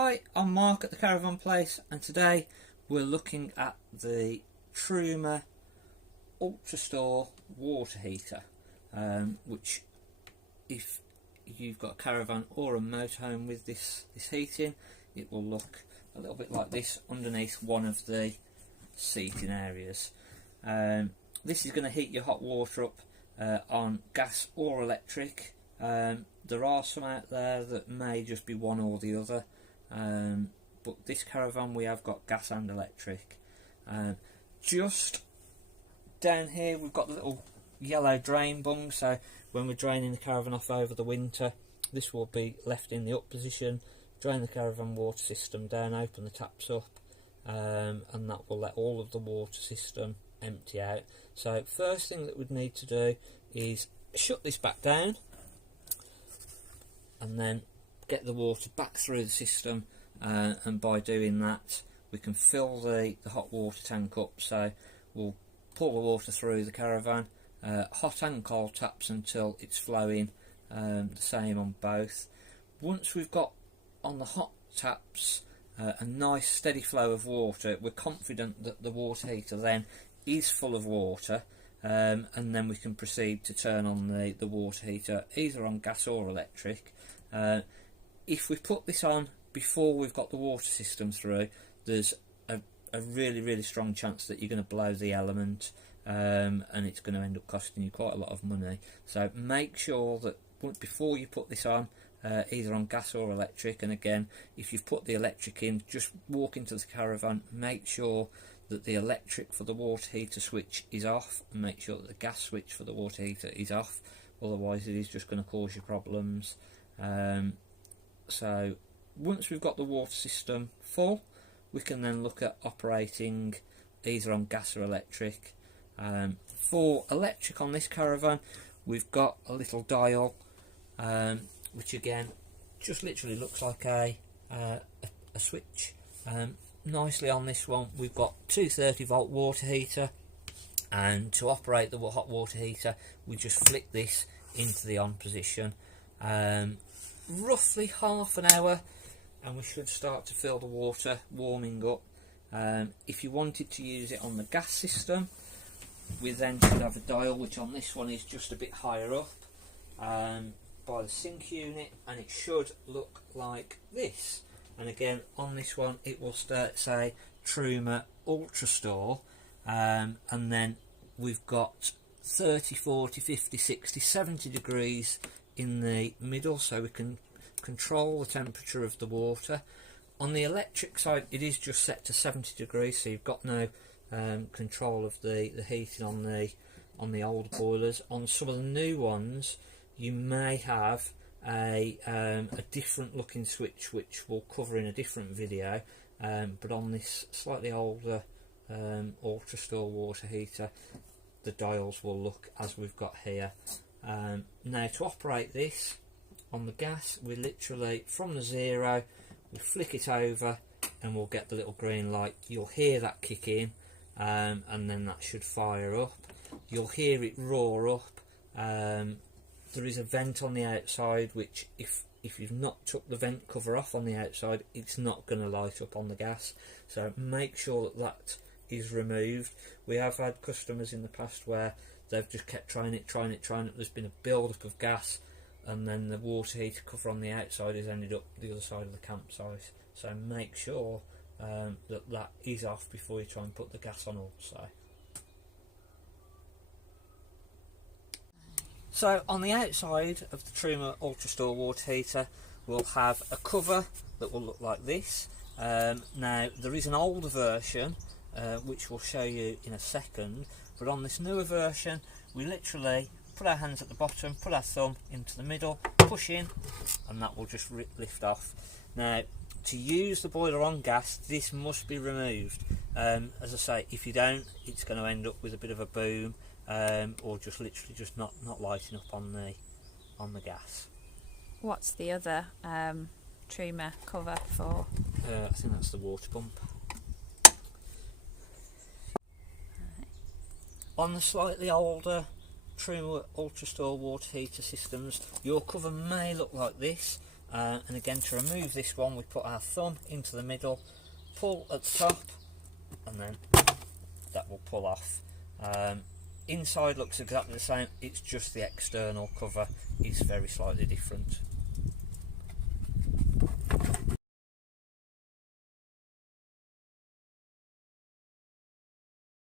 Hi, I'm Mark at the Caravan place, and today we're looking at the Truma ultrastore water heater, which if you've got a caravan or a motorhome with this heating, it will look a little bit like this underneath one of the seating areas. This is going to heat your hot water up on gas or electric. There are some out there that may just be one or the other, but this caravan we have got gas and electric. Just down here we've got the little yellow drain bung, so when we're draining the caravan off over the winter, this will be left in the up position. Drain the caravan water system down, open the taps up, and that will let all of the water system empty out. So first thing that we'd need to do is shut this back down and then get the water back through the system, and by doing that we can fill the hot water tank up. So we'll pull the water through the caravan, hot and cold taps until it's flowing the same on both. Once we've got on the hot taps a nice steady flow of water, we're confident that the water heater then is full of water, and then we can proceed to turn on the water heater either on gas or electric. If we put this on before we've got the water system through, there's a really strong chance that you're going to blow the element, and it's going to end up costing you quite a lot of money. So make sure that before you put this on, either on gas or electric, and again if you've put the electric in, just walk into the caravan, make sure that the electric for the water heater switch is off, and make sure that the gas switch for the water heater is off, otherwise it is just going to cause you problems. So once we've got the water system full, we can then look at operating either on gas or electric. For electric on this caravan, we've got a little dial, which again just literally looks like a switch. Nicely on this one we've got 230 volt water heater, and to operate the hot water heater we just flick this into the on position. Roughly half an hour and we should start to feel the water warming up. If you wanted to use it on the gas system, we then should have a dial, which on this one is just a bit higher up by the sink unit, and it should look like this. And again on this one it will say Truma ultrastore, and then we've got 30, 40, 50, 60, 70 degrees in the middle, so we can control the temperature of the water. On the electric side it is just set to 70 degrees, so you've got no control of the heating on the old boilers. On some of the new ones you may have a different looking switch, which we'll cover in a different video, but on this slightly older ultrastore water heater the dials will look as we've got here. Now to operate this on the gas, we literally from the 0 we flick it over and we'll get the little green light. You'll hear that kick in, and then that should fire up. You'll hear it roar up. There is a vent on the outside, which if you've not took the vent cover off on the outside, it's not going to light up on the gas, so make sure that is removed. We have had customers in the past where they've just kept trying it. There's been a build up of gas, and then the water heater cover on the outside has ended up the other side of the campsite. So make sure that is off before you try and put the gas on also. So on the outside of the Truma ultrastore water heater we'll have a cover that will look like this. Now there is an older version which we'll show you in a second, but on this newer version we literally put our hands at the bottom, put our thumb into the middle, push in, and that will just lift off. Now to use the boiler on gas this must be removed. As I say, if you don't, it's going to end up with a bit of a boom, or just literally just not lighting up on the gas. What's the other Truma cover for? I think that's the water pump. On the slightly older Truma ultrastore water heater systems, your cover may look like this. And again, to remove this one, we put our thumb into the middle, pull at the top, and then that will pull off. Inside looks exactly the same, it's just the external cover is very slightly different.